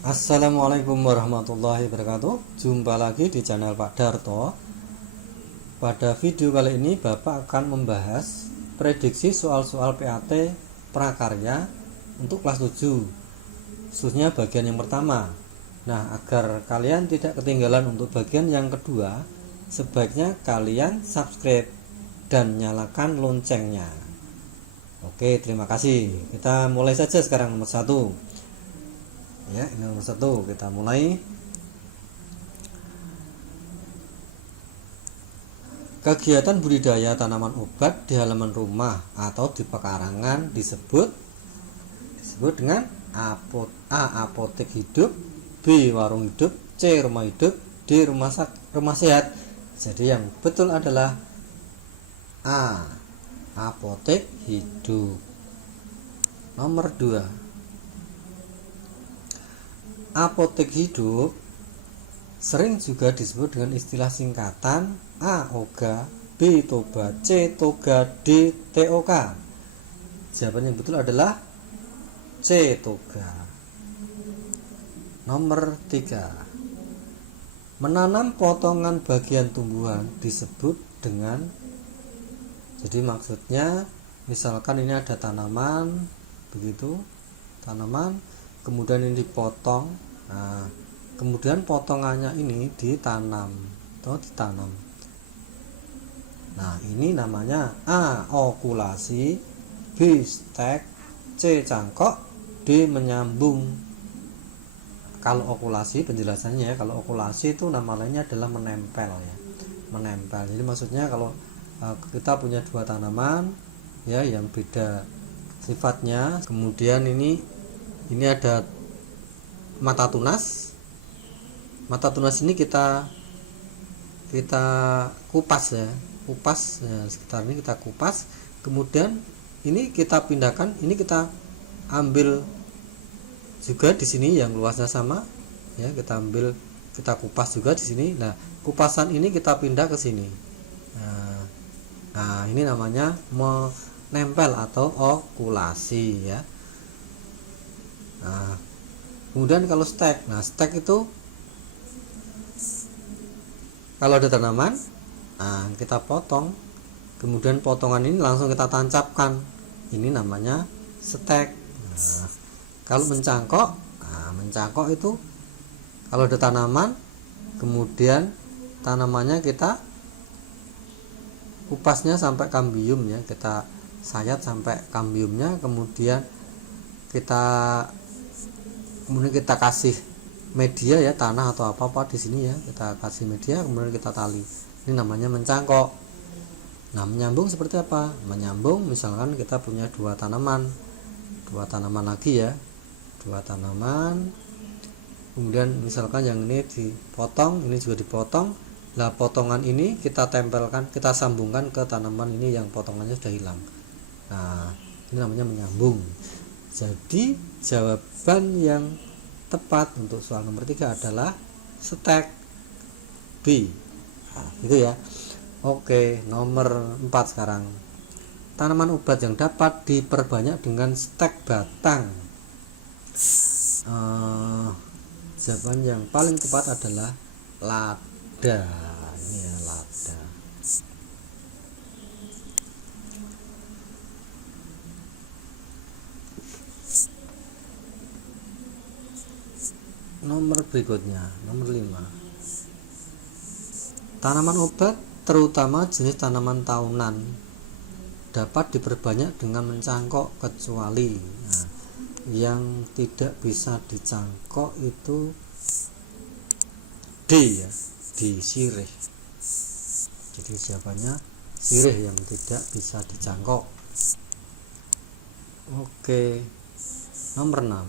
Assalamualaikum warahmatullahi wabarakatuh. Jumpa lagi di channel Pak Darto. Pada video kali ini Bapak akan membahas prediksi soal-soal PAT prakarya untuk kelas 7, khususnya bagian yang pertama. Nah, agar kalian tidak ketinggalan untuk bagian yang kedua, sebaiknya kalian subscribe dan nyalakan loncengnya. Oke, terima kasih. Kita mulai saja sekarang nomor 1. Ya, ini nomor 1, kita mulai. Kegiatan budidaya tanaman obat di halaman rumah atau di pekarangan disebut dengan A. Apotek hidup, B. Warung hidup, C. Rumah hidup, D. Rumah sehat. Jadi yang betul adalah A. Apotek hidup. Nomor 2. Apotek hidup sering juga disebut dengan istilah singkatan A. Oga, B. Toba, C. Toga, D. TOK. Jawaban yang betul adalah C. Toga. Nomor 3. Menanam potongan bagian tumbuhan disebut dengan, jadi maksudnya misalkan ini ada tanaman begitu, tanaman kemudian ini dipotong, nah, kemudian potongannya ini ditanam atau ditanam. Nah, ini namanya A. Okulasi, B. Stek, C. Cangkok, D. Menyambung. Kalau okulasi penjelasannya ya, kalau okulasi itu nama lainnya adalah menempel ya, menempel. Jadi maksudnya kalau kita punya dua tanaman ya yang beda sifatnya, kemudian ini ada mata tunas. Mata tunas ini kita kupas ya, sekitar ini kita kupas. Kemudian ini kita pindahkan, ini kita ambil juga di sini yang luasnya sama ya, kita kupas juga di sini. Nah, kupasan ini kita pindah ke sini. Nah, ini namanya menempel atau okulasi ya. Nah, kemudian kalau stek, stek itu kalau ada tanaman, kita potong, kemudian potongan ini langsung kita tancapkan, ini namanya stek. Nah, kalau mencangkok, mencangkok itu kalau ada tanaman, kemudian tanamannya kita kupasnya sampai kambium ya, kita sayat sampai kambiumnya, kemudian kita kasih media ya, tanah atau apa di sini ya, kita kasih media, kemudian kita tali. Ini namanya mencangkok. Nah, menyambung seperti apa? Menyambung misalkan kita punya dua tanaman lagi ya, dua tanaman, kemudian misalkan yang ini dipotong, ini juga dipotong. Nah, potongan ini kita tempelkan, kita sambungkan ke tanaman ini yang potongannya sudah hilang. Nah, ini namanya menyambung. Jadi jawaban yang tepat untuk soal nomor 3 adalah stek, B. Nah, gitu ya. Oke, nomor 4 sekarang. Tanaman obat yang dapat diperbanyak dengan stek batang. Jawaban yang paling tepat adalah lada. Ini ya, lada. Nomor berikutnya, nomor 5. Tanaman obat, terutama jenis tanaman tahunan, dapat diperbanyak dengan mencangkok kecuali yang tidak bisa dicangkok itu D ya, D, sirih. Jadi jawabannya sirih yang tidak bisa dicangkok. Oke, nomor 6.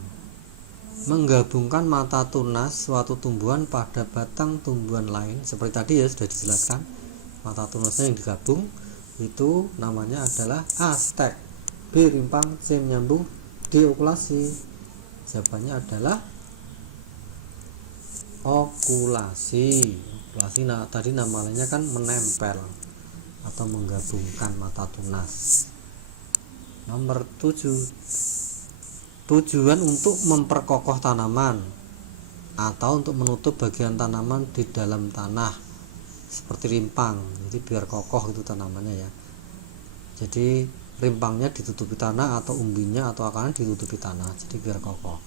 Menggabungkan mata tunas suatu tumbuhan pada batang tumbuhan lain, seperti tadi ya sudah dijelaskan, mata tunasnya yang digabung itu namanya adalah A. Stek, B. Rimpang, C. Menyambung, D. Okulasi. Jawabannya adalah okulasi. Nah, tadi nama lainnya kan menempel atau menggabungkan mata tunas. Nomor 7. Tujuan untuk memperkokoh tanaman. atau untuk menutup bagian tanaman di dalam tanah seperti rimpang, jadi biar kokoh itu tanamannya ya. Jadi rimpangnya ditutupi tanah atau umbinya atau akarnya ditutupi tanah, jadi biar kokoh.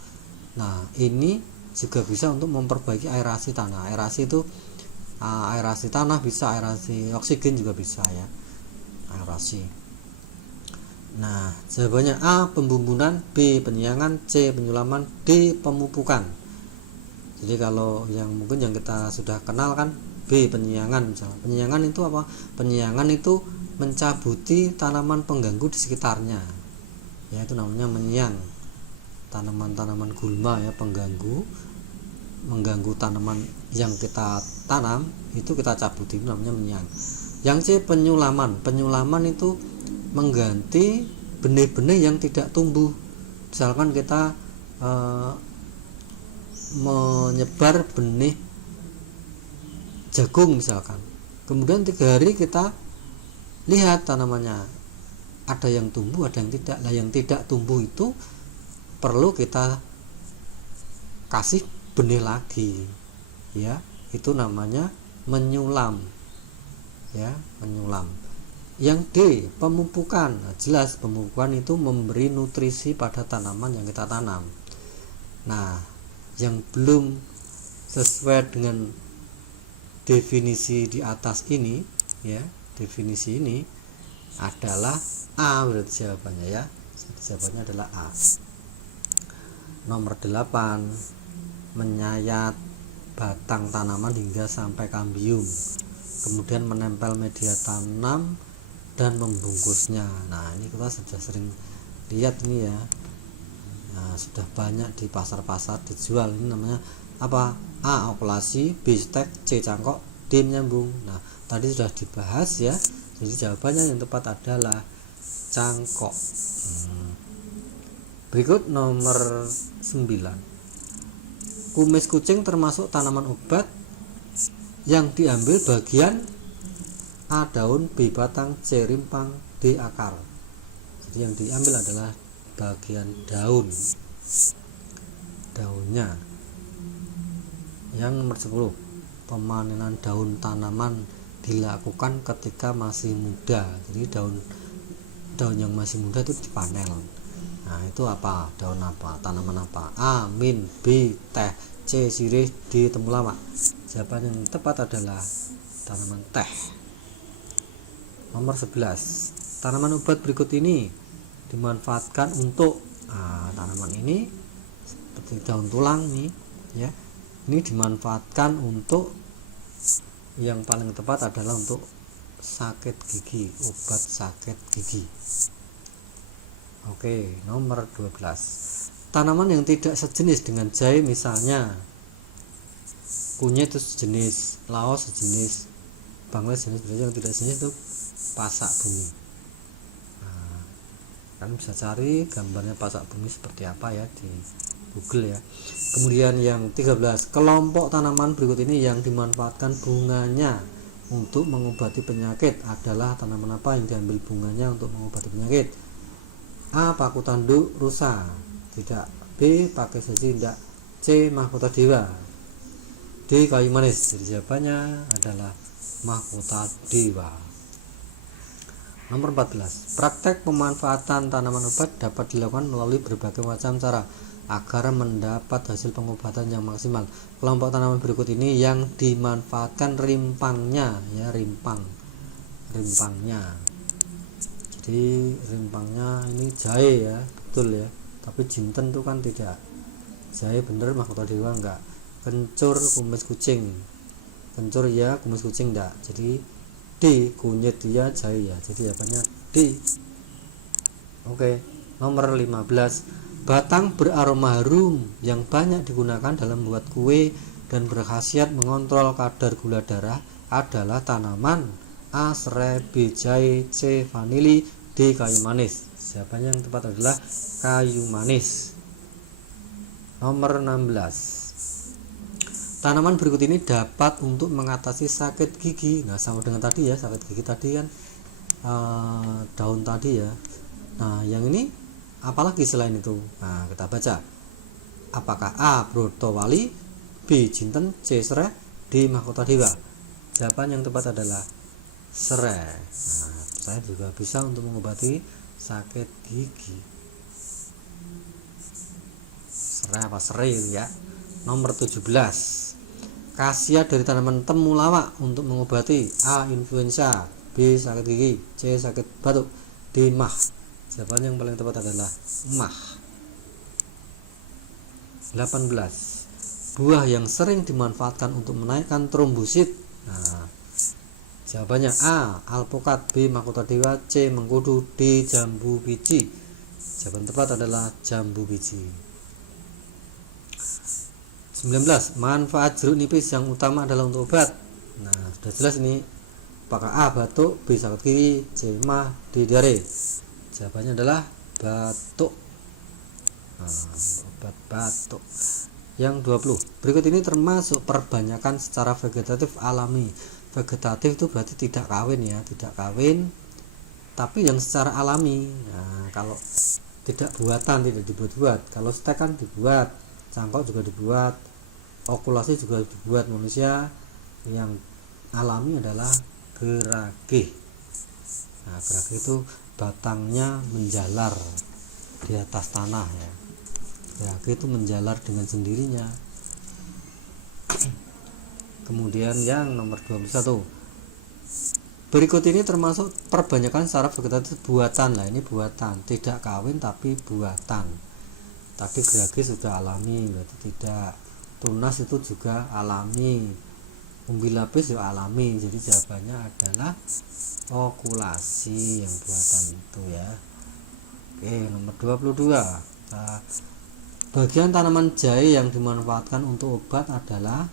Nah ini juga bisa untuk memperbaiki aerasi tanah. Aerasi itu aerasi tanah bisa, aerasi oksigen juga bisa ya, aerasi. Nah jawabannya A pembumbunan, B penyiangan, C penyulaman, D pemupukan. Jadi kalau yang mungkin yang kita sudah kenal kan B penyiangan misalnya. Penyiangan itu apa? Penyiangan itu mencabuti tanaman pengganggu di sekitarnya. Ya itu namanya menyiang. Tanaman-tanaman gulma ya, mengganggu tanaman yang kita tanam itu kita cabuti, itu namanya menyiang. Yang C penyulaman. Penyulaman itu mengganti benih-benih yang tidak tumbuh. Misalkan kita menyebar benih jagung misalkan, kemudian 3 hari kita lihat tanamannya ada yang tumbuh ada yang tidak. Nah yang tidak tumbuh itu perlu kita kasih benih lagi ya, itu namanya menyulam ya, menyulam. Yang D pemupukan. Nah, jelas pemupukan itu memberi nutrisi pada tanaman yang kita tanam. Nah yang belum sesuai dengan definisi di atas ini ya, definisi ini adalah A berarti jawabannya ya. Jawabannya adalah A. Nomor 8 menyayat batang tanaman hingga sampai kambium, kemudian menempel media tanam dan membungkusnya. Nah ini kita sudah sering lihat ini ya. Nah, sudah banyak di pasar-pasar dijual. Ini namanya apa? A okulasi, B stek, C cangkok, D menyambung. Nah tadi sudah dibahas ya, jadi jawabannya yang tepat adalah cangkok. Berikut nomor 9. Kumis kucing termasuk tanaman obat yang diambil bagian A daun, B batang, C rimpang, D akar. Jadi yang diambil adalah bagian daunnya. Yang nomor 10, pemanenan daun tanaman dilakukan ketika masih muda. Jadi daun yang masih muda itu dipanen. Nah itu apa? Daun apa? Tanaman apa? A mint, B teh, C sirih, D temulawak. Jawaban yang tepat adalah tanaman teh. Nomor 11, tanaman obat berikut ini dimanfaatkan untuk tanaman ini seperti daun tulang nih ya, ini dimanfaatkan untuk yang paling tepat adalah untuk sakit gigi, obat sakit gigi. Oke, nomor 12, tanaman yang tidak sejenis dengan jahe misalnya kunyit itu sejenis, laos sejenis, bangles sejenis. Yang tidak sejenis itu pasak bumi. Kan bisa cari gambarnya pasak bumi seperti apa ya di Google ya. Kemudian yang 13, kelompok tanaman berikut ini yang dimanfaatkan bunganya untuk mengobati penyakit adalah tanaman apa yang diambil bunganya untuk mengobati penyakit? A paku tanduk rusa, tidak. B pakai saji, tidak. C mahkota dewa, D kayu manis. Jadi jawabannya adalah mahkota dewa. Nomor 14, praktek pemanfaatan tanaman obat dapat dilakukan melalui berbagai macam cara agar mendapat hasil pengobatan yang maksimal. Kelompok tanaman berikut ini yang dimanfaatkan rimpangnya ya, rimpangnya. Jadi rimpangnya ini jahe ya, betul ya. Tapi jinten itu kan tidak. Jahe bener, mahkota dewa enggak. Kencur, kumis kucing. Kencur ya, kumis kucing enggak. Jadi D kunyit ya, jahe ya. Jadi jawabannya D. Oke, nomor 15, batang beraroma harum yang banyak digunakan dalam membuat kue dan berkhasiat mengontrol kadar gula darah adalah tanaman A serai, B jahe, C vanili, D kayu manis. Jawabannya yang tepat adalah kayu manis. Nomor 16, tanaman berikut ini dapat untuk mengatasi sakit gigi. Nah sama dengan tadi ya, sakit gigi tadi kan daun tadi ya. Nah yang ini apalagi selain itu? Nah kita baca, apakah A brotowali, B. Jinten, C. Serai, D. Mahkota Dewa. Jawaban yang tepat adalah serai. Nah, saya juga bisa untuk mengobati sakit gigi. Serai apa serai ya. Nomor 17. Khasiat dari tanaman temulawak untuk mengobati A. Influenza, B. Sakit gigi, C. Sakit batuk, D. MAH. Jawaban yang paling tepat adalah MAH. 18. Buah yang sering dimanfaatkan untuk menaikkan trombosit. Nah, jawabannya A. Alpukat, B. Mahkota Dewa, C. Mengkudu, D. Jambu biji. Jawaban tepat adalah jambu biji. 19. Manfaat jeruk nipis yang utama adalah untuk obat. Nah, sudah jelas ini. Apakah A. Batuk, B. Sakit gigi, C. MAH, D. Diare. Jawabannya adalah batuk. Obat batuk. Yang 20. Berikut ini termasuk perbanyakan secara vegetatif alami. Vegetatif itu berarti tidak kawin ya, tidak kawin tapi yang secara alami. Nah, kalau tidak buatan, tidak dibuat-buat. Kalau stek kan dibuat, cangkok juga dibuat, okulasi juga dibuat. Manusia yang alami adalah gerage. Nah, gerage itu batangnya menjalar di atas tanah ya. Gerage itu menjalar dengan sendirinya. Kemudian yang nomor 21. Berikut ini termasuk perbanyakan secara vegetatif buatan. Lah ini buatan, tidak kawin tapi buatan. Tadi gerage sudah alami, berarti tidak. Tunas itu juga alami, umbi lapis juga alami. Jadi jawabannya adalah okulasi yang buatan itu ya. Oke, nomor 22. Nah, bagian tanaman jahe yang dimanfaatkan untuk obat adalah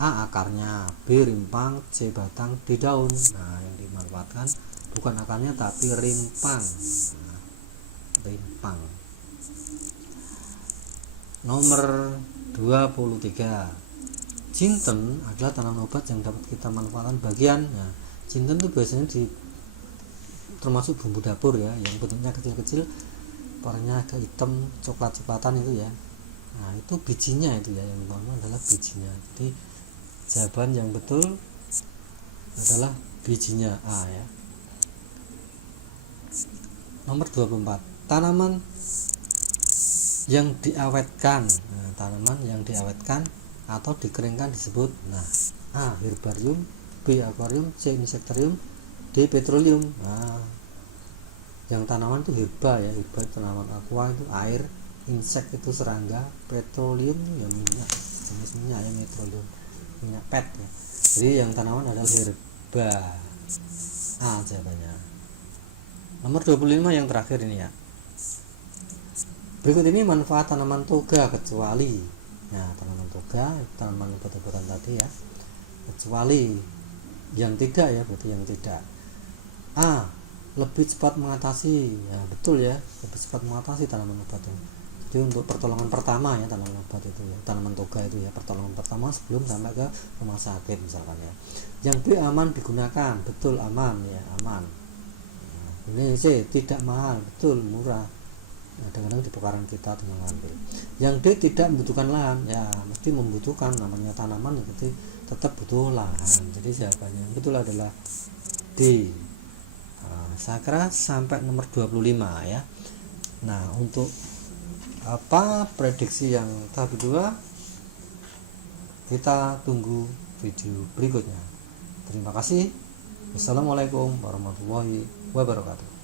A. Akarnya, B. Rimpang, C. Batang, D. Daun. Nah, yang dimanfaatkan bukan akarnya tapi rimpang. Nah, rimpang. Nomor 23. Jinten adalah tanaman obat yang dapat kita manfaatkan bagian. Nah, jinten itu biasanya termasuk bumbu dapur ya, yang bentuknya kecil-kecil, warnanya agak hitam, coklat-coklatan itu ya. Nah, itu bijinya itu ya, yang pertama adalah bijinya. Jadi jawaban yang betul adalah bijinya A ya. Nomor 24. Tanaman yang diawetkan. Nah, tanaman yang diawetkan atau dikeringkan disebut A. Herbarium, B. Akuarium, C. Insekterium, D. Petroleum. Nah, yang tanaman itu herba ya, herba itu tanaman, aqua itu air, insek itu serangga, petroleum ya minyak, jenis minyak ya, petroleum minyak pet ya. Jadi yang tanaman adalah herba. A jawabannya. Nomor 25 yang terakhir ini ya. Berikut ini manfaat tanaman toga kecuali. Nah, tanaman toga, tanaman obat-obatan tadi ya. Kecuali yang tidak ya, berarti yang tidak. A. Lebih cepat mengatasi. Ya, betul ya, lebih cepat mengatasi tanaman obat ini. Jadi untuk pertolongan pertama ya, tanaman obat itu ya, tanaman toga itu ya, pertolongan pertama sebelum sampai ke rumah sakit misalkan ya. Yang B. Aman digunakan. Betul, aman ya, aman. Nah, ini C. Tidak mahal. Betul, murah. Kadang-kadang di pekarangan kita dengan mengambil. Yang D. Tidak membutuhkan lahan. Ya, mesti membutuhkan, namanya tanaman berarti tetap butuh lahan. Jadi jawabannya yang betul adalah D. Nah, saya kira sampai nomor 25 ya. Nah, untuk prediksi yang tahap kedua kita tunggu video berikutnya. Terima kasih. Wassalamualaikum warahmatullahi wabarakatuh.